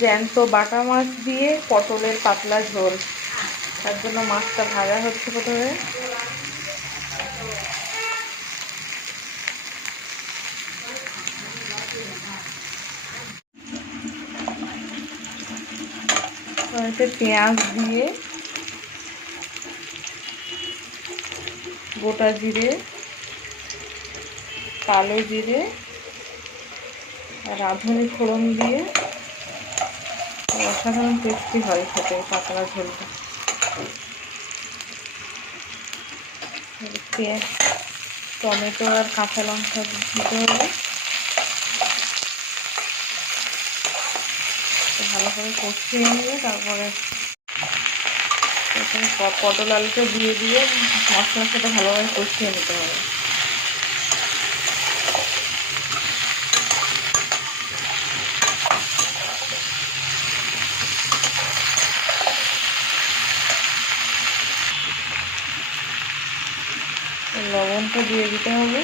জ্যান্ত বাটা মাছ দিয়ে পটলের পাতলা ঝোল। তার জন্য মাছটা ভাজা হচ্ছে প্রথমে। পেঁয়াজ দিয়ে গোটা জিরে, কালো জিরে রাঁধুনি ফোড়ন দিয়ে অসাধারণ টেস্টি হয় খেতে, পাতলা ঝোলটা। টমেটো আর কাঁচা লঙ্কা দিতে হবে। ভালো করে কষিয়ে নিয়ে তারপরে পটল আলুটা দিয়ে দিয়ে মশলার সাথে ভালোভাবে কষিয়ে নিতে হবে। লবণটা দিয়ে দিতে হবে।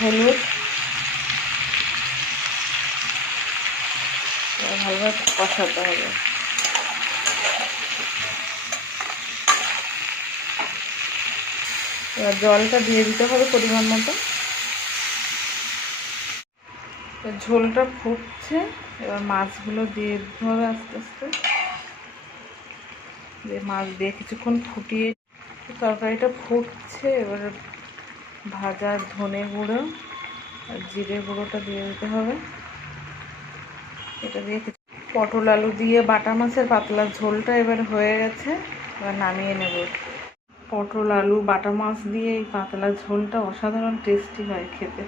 হলুদ। ভালোভাবে কষাতে হবে। এবার জলটা দিয়ে দিতে হবে পরিমাণ মতো। ঝোলটা ফুটছে, এবার মাছগুলো দিয়ে দিতে হবে আস্তে আস্তে। দিয়ে মাছ দিয়ে কিছুক্ষণ ফুটিয়ে তরকারিটা ফুটছে, এবার ভাজা ধনে গুঁড়ো আর জিরে গুঁড়োটা দিয়ে দিতে হবে। এটা দিয়ে পটল আলু দিয়ে বাটা মাছের পাতলা ঝোলটা এবার হয়ে গেছে, এবার নামিয়ে নেব। পটল আলু, বাটা মাছ দিয়ে এই পাতলা ঝোলটা অসাধারণ টেস্টি হয় খেতে।